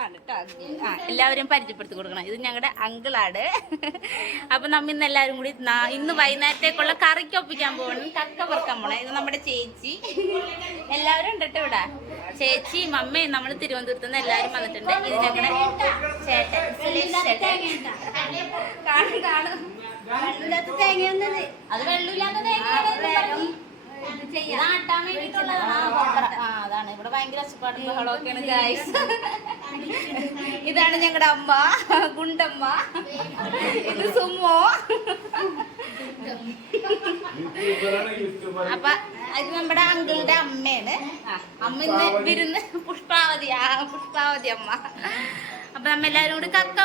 അങ്കിളാണ് കേട്ടോ ആ എല്ലാവരും പരിചയപ്പെടുത്തി കൊടുക്കണം. ഇത് ഞങ്ങളുടെ അങ്കിളാണ്. അപ്പൊ നമ്മ ഇന്ന് എല്ലാവരും കൂടി ഇന്ന് വൈകുന്നേരത്തേക്കുള്ള കറിക്ക് ഒപ്പിക്കാൻ പോകണം കക്ക പറക്കാൻ പോണേ. ഇത് നമ്മുടെ ചേച്ചി. എല്ലാവരും ഉണ്ട് കേട്ടോ ഇവിടെ? ചേച്ചി മമ്മയും നമ്മൾ തിരുവനന്തപുരത്ത് നിന്ന് എല്ലാവരും വന്നിട്ടുണ്ട്. ഇത് ഞങ്ങളുടെ ചേട്ടൻ സുരേഷ് ചേട്ടൻ. കാണും കാണും. അത് വെള്ളമില്ലാത്ത തേങ്ങയാണ്. ഇത് ആട്ടാൻ വേണ്ടിയിട്ടുള്ളതാണ് ആ, കൊപ്ര. ആ, അതാണ് ഇവിടെ ഭയങ്കര ഒച്ചപ്പാടും ബഹളമൊക്കെയാണ് ഗായ്സ് ഇതാണ് ഞങ്ങളുടെ അമ്മ ഗുണ്ടമ്മ. ഇത് സുമോ. അപ്പൊ ഇത് നമ്മുടെ അങ്കിളുടെ അമ്മയാണ്. അമ്മ ഇന്ന് വിരുന്ന് പുഷ്പാവതി ആ പുഷ്പാവതി അമ്മ. അപ്പൊ നമ്മ എല്ലാവരും കൂടി കക്ക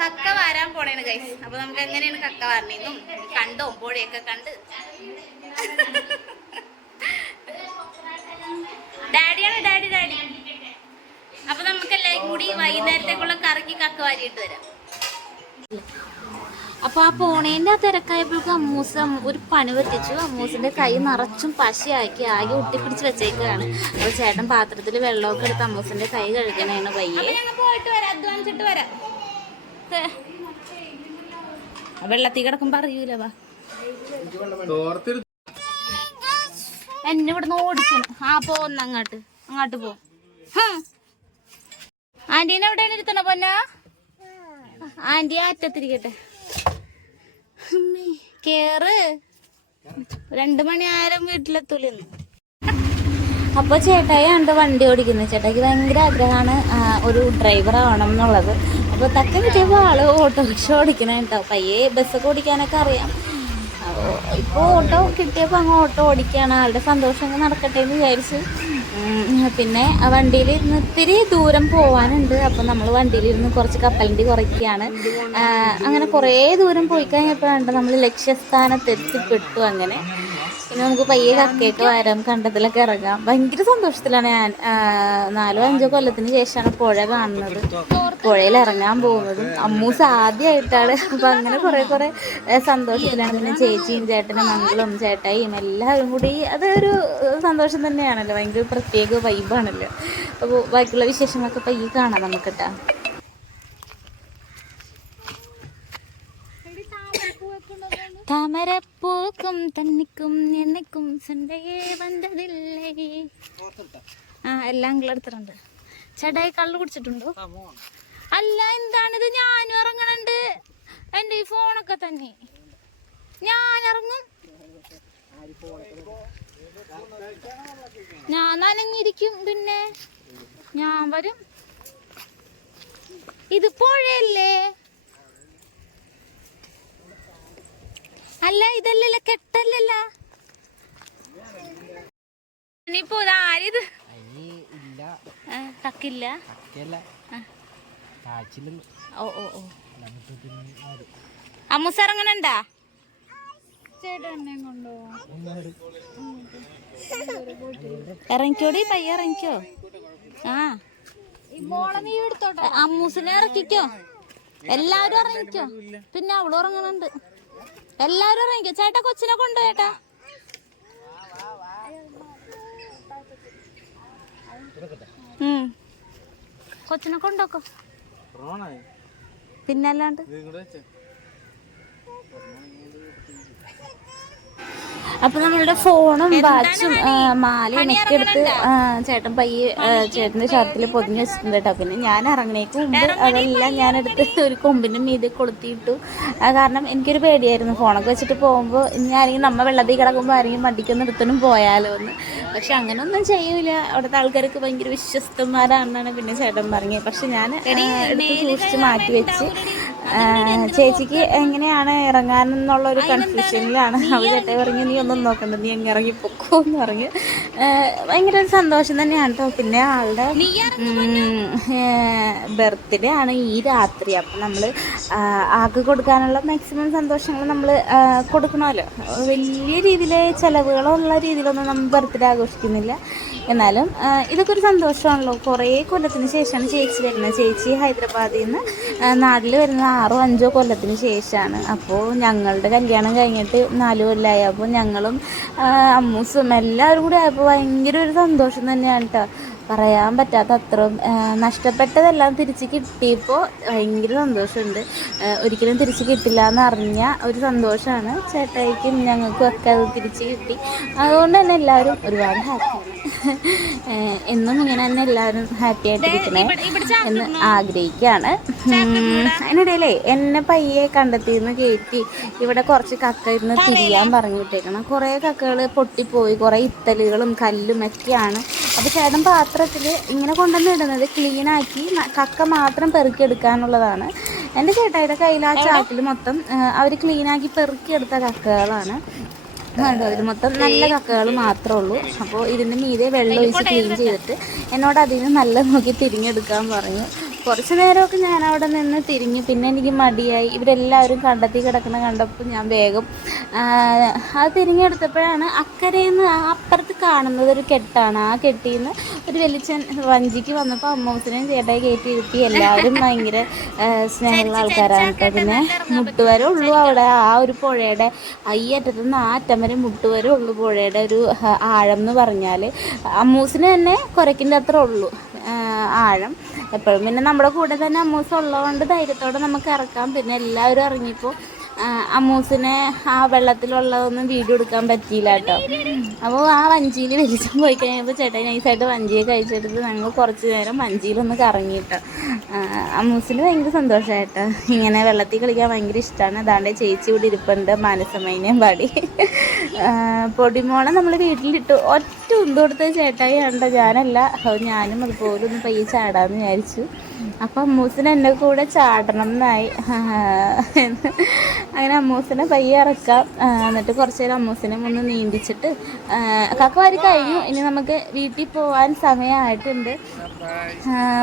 കക്ക വാരാൻ പോണേണ് ഗൈസ് അപ്പൊ നമുക്ക് എങ്ങനെയാണ് കക്ക വാരണേന്നും കണ്ടോ പോഴിയൊക്കെ കണ്ട്. എല്ലാവരും കൂടി വൈകുന്നേരത്തേക്കുള്ള കറക്കി കക്ക വാരിയിട്ട് വരാം അപ്പൊ ആ പോണേന്റെ ആ തിരക്കായപ്പോഴേക്കും അമ്മൂസ് ഒരു പണി പറ്റിച്ചു. അമ്മൂസിന്റെ കൈ നിറച്ചും പശയാക്കി ആകെ ഒട്ടിപ്പിടിച്ച് വെച്ചേക്കാണ്. അപ്പൊ ചേട്ടൻ പാത്രത്തിൽ വെള്ളമൊക്കെ എടുത്ത് അമ്മൂസിന്റെ കൈ കഴുകണേണ് വയ്യ. പോയിട്ട് വരാം. അധ്വാനിച്ചിട്ട് വരാം. വെള്ളത്തിൽ കിടക്കുമ്പോ അറിയൂല വാ. എന്നെ ഇവിടുന്ന് ഓടിക്കണം. ആ പോന്ന അങ്ങോട്ട്. അങ്ങോട്ട് പോ. ഹും. ആന്റീനെ എവിടെ ഇരുത്തണ പൊന്ന? ആന്റി അറ്റത്തിരിക്കട്ടെ. കേറ്. രണ്ടു മണി ആയിരം വീട്ടിലെത്തൂലെന്ന് അപ്പൊ ചേട്ടായിണ്ട് വണ്ടി ഓടിക്കുന്നത് ചേട്ടായിക്ക് ഭയങ്കര ആഗ്രഹമാണ് ഒരു ഡ്രൈവർ ആവണം എന്നുള്ളത്. അപ്പൊ തക്ക ആൾ ഓട്ടോറിക്ഷ ഓടിക്കണ കേട്ടോ. പയ്യെ ബസ്സൊക്കെ ഓടിക്കാനൊക്കെ അറിയാം. ഇപ്പോൾ ഓട്ടോ കിട്ടിയപ്പോൾ അങ്ങ് ഓട്ടോ ഓടിക്കുകയാണ് ആളുടെ സന്തോഷം നടക്കട്ടെ എന്ന് വിചാരിച്ചു. പിന്നെ വണ്ടിയിൽ ഇരുന്ന് ഇത്തിരി ദൂരം പോവാനുണ്ട്. അപ്പം നമ്മൾ വണ്ടിയിൽ വണ്ടിയിലിരുന്ന് കുറച്ച് കപ്പലിന്റെ കുറയ്ക്കുകയാണ് അങ്ങനെ കുറേ ദൂരം പോയി കഴിഞ്ഞപ്പോഴാണ് നമ്മൾ ലക്ഷ്യസ്ഥാനത്ത് എത്തിപ്പെട്ടു അങ്ങനെ. പിന്നെ നമുക്ക് പയ്യെ കക്കയൊക്കെ വരാം കണ്ടത്തിലൊക്കെ ഇറങ്ങാം. ഭയങ്കര സന്തോഷത്തിലാണ് ഞാൻ. നാലോ അഞ്ചോ കൊല്ലത്തിന് ശേഷമാണ് പുഴ കാണുന്നത്. പുഴയിൽ ഇറങ്ങാൻ പോകുന്നതും അമ്മൂസ് ആദ്യമായിട്ടാണ് അപ്പൊ അങ്ങനെ കുറേ കുറേ സന്തോഷത്തിലാണ്. പിന്നെ ചേച്ചിയും ചേട്ടനും മംഗളും ചേട്ടായിയും എല്ലാവരും കൂടി അതൊരു സന്തോഷം തന്നെയാണല്ലോ. ഭയങ്കര പ്രത്യേക വൈബാണല്ലോ അപ്പോൾ ബാക്കിയുള്ള വിശേഷങ്ങളൊക്കെ പയ്യെ കാണാം നമുക്ക് കേട്ടോ താമരപ്പൂക്കും തന്നിക്കും എന്നിക്കും സണ്ടയെ വന്നതില്ലേ? ആ എല്ലാം എടുത്തിട്ടുണ്ട് ചേട്ടായി കള്ളു കുടിച്ചിട്ടുണ്ടോ? അല്ല എന്താണിത്? ഞാനും ഇറങ്ങണുണ്ട്. എന്റെ ഈ ഫോണൊക്കെ തന്നെ. ഞാൻ ഇറങ്ങും. ഞാൻ നനഞ്ഞിരിക്കും പിന്നെ ഞാൻ വരും. ഇത് പുഴയല്ലേ? അല്ല ഇതല്ലല്ലോ കെട്ടല്ലല്ല. ഇനിയിപ്പോ ആരിത് തക്കില്ല തക്കില്ല ഓ ഓ ഓ. അമ്മൂസ് ഇറങ്ങണണ്ടാ ഇറങ്ങിക്കോടി പയ്യ ഇറങ്ങിക്കോ. ആ. അമ്മൂസിനെ ഇറക്കിക്കോ. എല്ലാവരും ഇറങ്ങിക്കോ. പിന്നെ അവളും ഇറങ്ങണുണ്ട് എല്ലാവരും ഇറങ്ങിക്കോ. ചേട്ടാ കൊച്ചിനെ കൊണ്ടു ചേട്ടാ? ഉം. കൊച്ചിനെ കൊണ്ടോക്കോ. പിന്നല്ലാണ്ട്? അപ്പൊ നമ്മളുടെ ഫോണും വാച്ചും മാലയും ഒക്കെ എടുത്ത് ചേട്ടൻ പയ്യെ ചേട്ടന്റെ ഷർട്ടിൽ പൊതിഞ്ഞ് വെച്ചിട്ടുണ്ട് കേട്ടോ പിന്നെ ഞാൻ ഇറങ്ങണേക്ക് മുമ്പ് അതെല്ലാം ഞാൻ എടുത്ത് ഒരു കൊമ്പിനും മീതെ കൊളുത്തിയിട്ടു. കാരണം എനിക്കൊരു പേടിയായിരുന്നു. ഫോണൊക്കെ വെച്ചിട്ട് പോകുമ്പോൾ ഇനി ആരെങ്കിലും നമ്മ വെള്ളത്തിൽ കിടക്കുമ്പോൾ ആരെങ്കിലും വണ്ടിക്കൊന്നും എടുത്തൊന്നും പോയാലോ എന്ന്. പക്ഷെ അങ്ങനെ ഒന്നും ചെയ്യൂല. അവിടുത്തെ ആൾക്കാർക്ക് ഭയങ്കര വിശ്വസ്തന്മാരാണെന്നാണ് പിന്നെ ചേട്ടൻ പറഞ്ഞത്. പക്ഷെ ഞാൻ സൂക്ഷിച്ച് മാറ്റി വെച്ച് ചേച്ചിക്ക് എങ്ങനെയാണ് ഇറങ്ങാനെന്നുള്ള ഒരു കൺഫ്യൂഷനിലാണ് അവർ ചേട്ടൻ പറഞ്ഞു നീ ഒന്നും നോക്കണ്ട നീ അങ്ങ് ഇറങ്ങി പൊക്കോ എന്ന് പറഞ്ഞ് ഭയങ്കര ഒരു സന്തോഷം തന്നെയാണ് കേട്ടോ പിന്നെ ആളുടെ ബർത്ത്ഡേ ആണ് ഈ രാത്രി. അപ്പം നമ്മൾ ആക്ക് കൊടുക്കാനുള്ള മാക്സിമം സന്തോഷങ്ങൾ നമ്മൾ കൊടുക്കണമല്ലോ. വലിയ രീതിയിൽ ചിലവുകളുള്ള രീതിയിലൊന്നും നമ്മൾ ബർത്ത്ഡേ ആഘോഷിക്കുന്നില്ല. എന്നാലും ഇതൊക്കെ ഒരു സന്തോഷമാണല്ലോ. കുറേ കൊല്ലത്തിന് ശേഷമാണ് ചേച്ചി വരുന്നത്. ചേച്ചി ഹൈദരാബാദിൽ നിന്ന് നാട്ടിൽ വരുന്നത് ആറോ അഞ്ചോ കൊല്ലത്തിന് ശേഷമാണ്. അപ്പോൾ ഞങ്ങളുടെ കല്യാണം കഴിഞ്ഞിട്ട് നാല് കൊല്ലമായി അപ്പോൾ ഞങ്ങളും അമ്മൂസും എല്ലാവരും കൂടി ആയപ്പോൾ ഭയങ്കര ഒരു സന്തോഷം തന്നെയാണ് കേട്ടോ. പറയാൻ പറ്റാത്ത അത്രയും നഷ്ടപ്പെട്ടതെല്ലാം തിരിച്ച് കിട്ടിയപ്പോൾ ഭയങ്കര സന്തോഷമുണ്ട്. ഒരിക്കലും തിരിച്ച് കിട്ടില്ല എന്ന് അറിഞ്ഞ ഒരു സന്തോഷമാണ് ചേട്ടായിക്കും ഞങ്ങൾക്കും ഒക്കെ അത് തിരിച്ച് കിട്ടി. അതുകൊണ്ട് തന്നെ എല്ലാവരും ഒരുപാട് ഹാപ്പിയാണ് എന്നും ഇങ്ങനെ തന്നെ എല്ലാവരും ഹാപ്പി ആയിട്ടിരിക്കണേ എന്ന് ആഗ്രഹിക്കുകയാണ്. അതിനിടയിലേ എന്നെ പയ്യെ കണ്ടെത്തിന്ന് കയറ്റി ഇവിടെ കുറച്ച് കക്ക ഇരുന്ന് തിരിയാൻ പറഞ്ഞിട്ടേക്കണം കുറേ കക്കകൾ പൊട്ടിപ്പോയി കുറേ ഇത്തലുകളും കല്ലും ഒക്കെയാണ്. അപ്പോൾ ചേട്ടൻ പാത്രത്തിൽ ഇങ്ങനെ കൊണ്ടുവന്ന് ഇടുന്നത് ക്ലീനാക്കി കക്ക മാത്രം പെറുക്കിയെടുക്കാനുള്ളതാണ് എന്റെ ചേട്ടായിയുടെ കയ്യിൽ ആ ചാക്കിൽ മൊത്തം അവർ ക്ലീനാക്കി പെറുക്കിയെടുത്ത കക്കകളാണ്. കണ്ടോ? ഇത് മൊത്തം നല്ല കക്കകൾ മാത്രമേ ഉള്ളൂ അപ്പോൾ ഇതിന്റെ മീതെ വെള്ളം ഒഴിച്ച് ക്ലീൻ ചെയ്തിട്ട് എന്നോട് അതിന് നല്ല നോക്കി തിരിഞ്ഞെടുക്കാൻ പറഞ്ഞു കുറച്ച് നേരമൊക്കെ ഞാൻ അവിടെ നിന്ന് തിരിഞ്ഞു. പിന്നെ എനിക്ക് മടിയായി. ഇവരെല്ലാവരും കണ്ടെത്തി കിടക്കുന്ന കണ്ടപ്പോൾ ഞാൻ വേഗം അത് തിരിഞ്ഞെടുത്തപ്പോഴാണ് അക്കരയിൽ നിന്ന് അപ്പുറത്ത് കാണുന്നത് ഒരു കെട്ടാണ്. ആ കെട്ടിൽ നിന്ന് ഒരു വെളിച്ചൻ വഞ്ചിക്ക് വന്നപ്പോൾ അമ്മൂസിനെയും ചേട്ടായി കയറ്റി ഇരുത്തി. എല്ലാവരും ഭയങ്കര സ്നേഹമുള്ള ആൾക്കാരാണ് കേട്ടോ. പിന്നെ മുട്ടുവരെ ഉള്ളൂ അവിടെ. ആ ഒരു പുഴയുടെ ഈ അറ്റത്തു നിന്ന് ആ അറ്റം വരെ മുട്ടുവരെ ഉള്ളൂ പുഴയുടെ ഒരു ആഴം എന്ന് പറഞ്ഞാൽ അമ്മൂസിന് തന്നെ കുറയ്ക്കിന്റെ അത്ര ഉള്ളൂ. ആഴം. എപ്പോഴും പിന്നെ നമ്മുടെ കൂടെ തന്നെ അമ്മൂസ് ഉള്ളതുകൊണ്ട് ധൈര്യത്തോടെ നമുക്ക് ഇറക്കാം. പിന്നെ എല്ലാവരും ഇറങ്ങിയപ്പോൾ അമ്മൂസിനെ ആ വെള്ളത്തിലുള്ളതൊന്നും വീഡിയോ എടുക്കാൻ പറ്റിയില്ല കേട്ടോ. അപ്പോൾ ആ വഞ്ചിയിൽ വെളിച്ചം പോയി കഴിഞ്ഞപ്പോൾ ചേട്ടൻ നൈസായിട്ട് വഞ്ചിയെ കഴിച്ചെടുത്ത് ഞങ്ങൾ കുറച്ച് നേരം വഞ്ചിയിലൊന്ന് കറങ്ങിയിട്ടോ. അമ്മൂസിന് ഭയങ്കര സന്തോഷമായിട്ടോ ഇങ്ങനെ വെള്ളത്തിൽ കളിക്കാൻ ഭയങ്കര ഇഷ്ടമാണ് അതാണ്ട് ചേച്ചി ഇവിടെ ഇരിപ്പുണ്ട്. മാനസമൈനയും പാടി. പൊടിമോളെ നമ്മൾ വീട്ടിലിട്ടു ഒറ്റ ഉന്ത് കൊടുത്ത ചേട്ടായി കണ്ടോ? ഞാനല്ല. ഞാനും അതുപോലെ ഒന്ന് പയ്യെ ചാടാമെന്ന് വിചാരിച്ചു. അപ്പം അമ്മൂസിന് എന്റെ കൂടെ ചാടണം എന്നായി. അങ്ങനെ അമ്മൂസിനെ പയ്യെ ഇറക്കാം. എന്നിട്ട് കുറച്ച് നേരം അമ്മൂസിനെ ഒന്ന് നീന്തിച്ചിട്ട് ആ, കക്ക വാരി കഴിഞ്ഞു. ഇനി നമുക്ക് വീട്ടിൽ പോകാൻ സമയമായിട്ടുണ്ട്.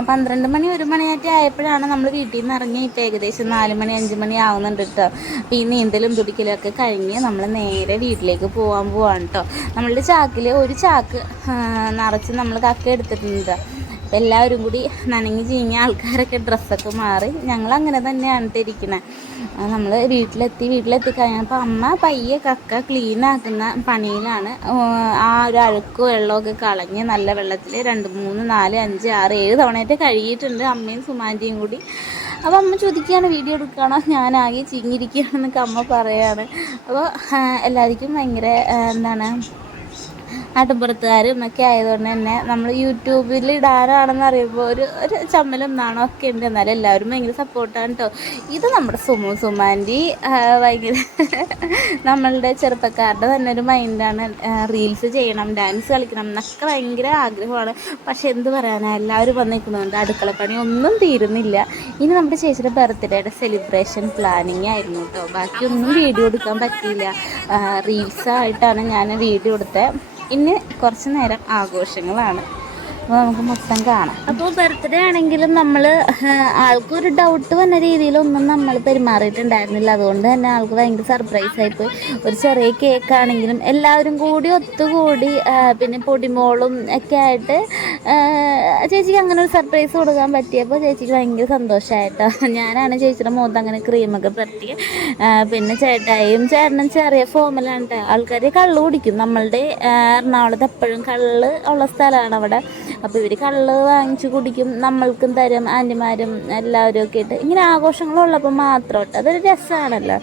പന്ത്രണ്ട് മണി ഒരു മണിയായിട്ട് ആയപ്പോഴാണ് നമ്മൾ വീട്ടിൽ നിന്ന് ഇറങ്ങി. ഇപ്പം ഏകദേശം നാല് മണി അഞ്ച് മണി ആവുന്നുണ്ട് കേട്ടോ. അപ്പം ഈ നീന്തലും തുടിക്കലും ഒക്കെ കഴിഞ്ഞ് നമ്മൾ നേരെ വീട്ടിലേക്ക് പോകാൻ പോവാണ് കേട്ടോ. നമ്മളുടെ ചാക്കിൽ ഒരു ചാക്ക് നിറച്ച് നമ്മൾ കക്ക എടുത്തിട്ടുണ്ട്. അപ്പം എല്ലാവരും കൂടി നനഞ്ഞ് ചീഞ്ഞ ആൾക്കാരൊക്കെ ഡ്രസ്സൊക്കെ മാറി. ഞങ്ങൾ അങ്ങനെ തന്നെയാണ് ട്ടോ നമ്മൾ വീട്ടിലെത്തി വീട്ടിലെത്തി കഴിഞ്ഞപ്പോൾ അമ്മ പയ്യെ കക്ക ക്ലീൻ ആക്കുന്ന പണിയിലാണ്. ആ, ഒരു അഴുക്ക് വെള്ളമൊക്കെ കളഞ്ഞ് നല്ല വെള്ളത്തിൽ രണ്ട് മൂന്ന് നാല് അഞ്ച് ആറ് ഏഴ് തവണയായിട്ട് കഴുകിയിട്ടുണ്ട് അമ്മയും സുമാന്റിയും കൂടി. അപ്പോൾ അമ്മ ചോദിക്കുകയാണ് വീഡിയോ എടുക്കുകയാണോ? ഞാനാകെ ചിങ്ങിരിക്കുകയാണെന്നൊക്കെ അമ്മ പറയുകയാണ് അപ്പോൾ എല്ലാവർക്കും ഭയങ്കര എന്താണ് നാട്ടുമ്പുറത്തുകാരും ഒക്കെ ആയതുകൊണ്ട് തന്നെ നമ്മൾ യൂട്യൂബിൽ ഇടാനാണെന്ന് അറിയുമ്പോൾ ഒരു ഒരു ചമ്മലും നാണോ ഒക്കെ ഉണ്ട്. എന്നാലും എല്ലാവരും ഭയങ്കര സപ്പോർട്ടാണ് കേട്ടോ ഇത് നമ്മുടെ സുമു സുമാന്റി ഭയങ്കര നമ്മളുടെ ചെറുപ്പക്കാരുടെ തന്നെ ഒരു മൈൻഡാണ് റീൽസ് ചെയ്യണം ഡാൻസ് കളിക്കണം എന്നൊക്കെ ഭയങ്കര ആഗ്രഹമാണ്. പക്ഷെ എന്ത് പറയാനാ എല്ലാവരും വന്ന് നിൽക്കുന്നുണ്ട് അടുക്കളപ്പണി ഒന്നും തീരുന്നില്ല. ഇനി നമ്മുടെ ചേച്ചിയുടെ ബർത്ത്ഡേയുടെ സെലിബ്രേഷൻ പ്ലാനിങ് ആയിരുന്നു കേട്ടോ ബാക്കിയൊന്നും വീഡിയോ എടുക്കാൻ പറ്റിയില്ല. റീൽസ് ആയിട്ടാണ് ഞാൻ വീഡിയോ എടുത്തത് ഇനി കുറച്ച് നേരം ആഘോഷങ്ങളാണ്. നമുക്ക് മൊത്തം കാണാം. അപ്പോൾ ബർത്ത്ഡേ ആണെങ്കിലും നമ്മൾ ആൾക്കൊരു ഡൗട്ട് വന്ന രീതിയിലൊന്നും നമ്മൾ പെരുമാറിയിട്ടുണ്ടായിരുന്നില്ല. അതുകൊണ്ട് തന്നെ ആൾക്ക് ഭയങ്കര സർപ്രൈസ് ആയിപ്പോയി ഒരു ചെറിയ കേക്ക് ആണെങ്കിലും എല്ലാവരും കൂടി ഒത്തുകൂടി പിന്നെ പൊടിമോളും ഒക്കെ ആയിട്ട് ചേച്ചിക്ക് അങ്ങനെ ഒരു സർപ്രൈസ് കൊടുക്കാൻ പറ്റിയപ്പോൾ ചേച്ചിക്ക് ഭയങ്കര സന്തോഷമായിട്ടോ ഞാനാണ് ചേച്ചിയുടെ മുഖത്ത് അങ്ങനെ ക്രീമൊക്കെ പറ്റി പിന്നെ ചേട്ടായും ചേട്ടനും ചെറിയ ഫോമിലാണ്. ആൾക്കാർ കള്ള് കുടിക്കും. നമ്മളുടെ എറണാകുളത്ത് എപ്പോഴും കള്ള് ഉള്ള സ്ഥലമാണ് അവിടെ. അപ്പോൾ ഇവർ കള്ള് വാങ്ങിച്ച് കുടിക്കും നമ്മൾക്കും തരും ആന്റിമാരും എല്ലാവരും ഒക്കെ ഇട്ട് ഇങ്ങനെ ആഘോഷങ്ങളുള്ളപ്പോൾ മാത്രം കേട്ടോ അതൊരു രസമാണല്ലോ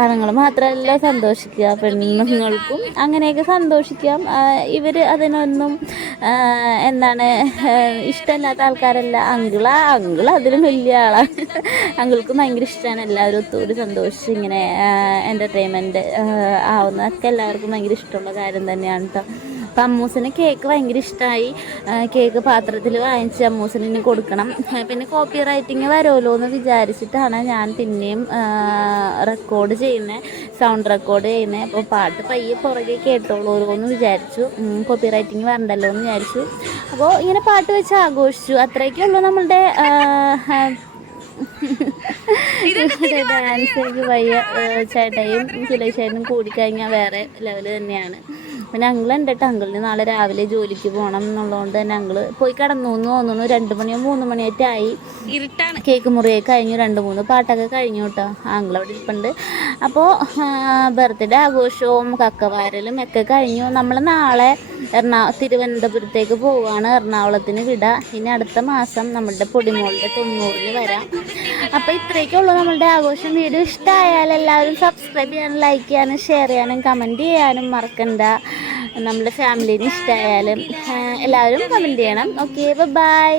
ആണുങ്ങൾ മാത്രമല്ല സന്തോഷിക്കുക പെണ്ണുങ്ങൾക്കും അങ്ങനെയൊക്കെ സന്തോഷിക്കാം. ഇവർ അതിനൊന്നും എന്താണ് ഇഷ്ടമില്ലാത്ത ആൾക്കാരല്ല. അങ്കിള അങ്കിൾ അതിലും വലിയ ആളാണ് അങ്കിൾക്കും ഭയങ്കര ഇഷ്ടമാണ് എല്ലാവരും ഒത്തുകൂടി സന്തോഷിച്ച് ഇങ്ങനെ എന്റർടൈൻമെന്റ് ആവുന്നതൊക്കെ എല്ലാവർക്കും ഭയങ്കര ഇഷ്ടമുള്ള കാര്യം തന്നെയാണ് കേട്ടോ അപ്പം അമ്മൂസിന് കേക്ക് ഭയങ്കര ഇഷ്ടമായി കേക്ക് പാത്രത്തിൽ വാങ്ങിച്ച് അമ്മൂസിന് ഇനി കൊടുക്കണം. പിന്നെ കോപ്പി റൈറ്റിങ് വരുമല്ലോ എന്ന് വിചാരിച്ചിട്ടാണ് ഞാൻ പിന്നെയും റെക്കോർഡ് ചെയ്യുന്നത് സൗണ്ട് റെക്കോർഡ് ചെയ്യുന്നത് അപ്പോൾ പാട്ട് പയ്യെ പുറകെ കേട്ടോളൂ എന്ന് വിചാരിച്ചു. കോപ്പി റൈറ്റിങ് വരണ്ടല്ലോ എന്ന് വിചാരിച്ചു. അപ്പോൾ ഇങ്ങനെ പാട്ട് വെച്ച് ആഘോഷിച്ചു. അത്രയൊക്കെ ഉള്ളൂ നമ്മളുടെ ഡാൻസ് വയ്യ ചേട്ടയും ചേട്ടായും ചേട്ടനും കൂടിക്കഴിഞ്ഞാൽ വേറെ ലെവൽ തന്നെയാണ്. പിന്നെ അങ്കിളുണ്ട് കേട്ടോ അങ്കിളിന് നാളെ രാവിലെ ജോലിക്ക് പോകണം എന്നുള്ളതുകൊണ്ട് തന്നെ അങ്കിൾ പോയി കിടന്നു എന്ന് തോന്നുന്നു. രണ്ട് മണിയോ മൂന്ന് മണിയായിട്ട് ആയി. ഇരുട്ടാണ്. കേക്ക് മുറിയൊക്കെ കഴിഞ്ഞു. രണ്ട് മൂന്ന് പാട്ടൊക്കെ കഴിഞ്ഞു കേട്ടോ അങ്കിൾ അവിടെ ഇരിപ്പുണ്ട്. അപ്പോൾ ബർത്ത്ഡേ ആഘോഷവും കക്കവാരലും ഒക്കെ കഴിഞ്ഞു. നമ്മൾ നാളെ എറണാ തിരുവനന്തപുരത്തേക്ക് പോവുകയാണ് എറണാകുളത്തിന് വിട. ഇനി അടുത്ത മാസം നമ്മളുടെ പൊടിമോളുടെ തൊണ്ണൂറിന് വരാം. അപ്പോൾ ഇത്രയൊക്കെയുള്ളൂ നമ്മളുടെ ആഘോഷം. വീഡിയോ ഇഷ്ടമായാൽ എല്ലാവരും സബ്സ്ക്രൈബ് ചെയ്യാനും ലൈക്ക് ചെയ്യാനും ഷെയർ ചെയ്യാനും കമന്റ് ചെയ്യാനും മറക്കണ്ട. നമ്മുടെ ഫാമിലീന് ഇഷ്ടമായാലും എല്ലാവരും കമന്റ് ചെയ്യണം. Okay bye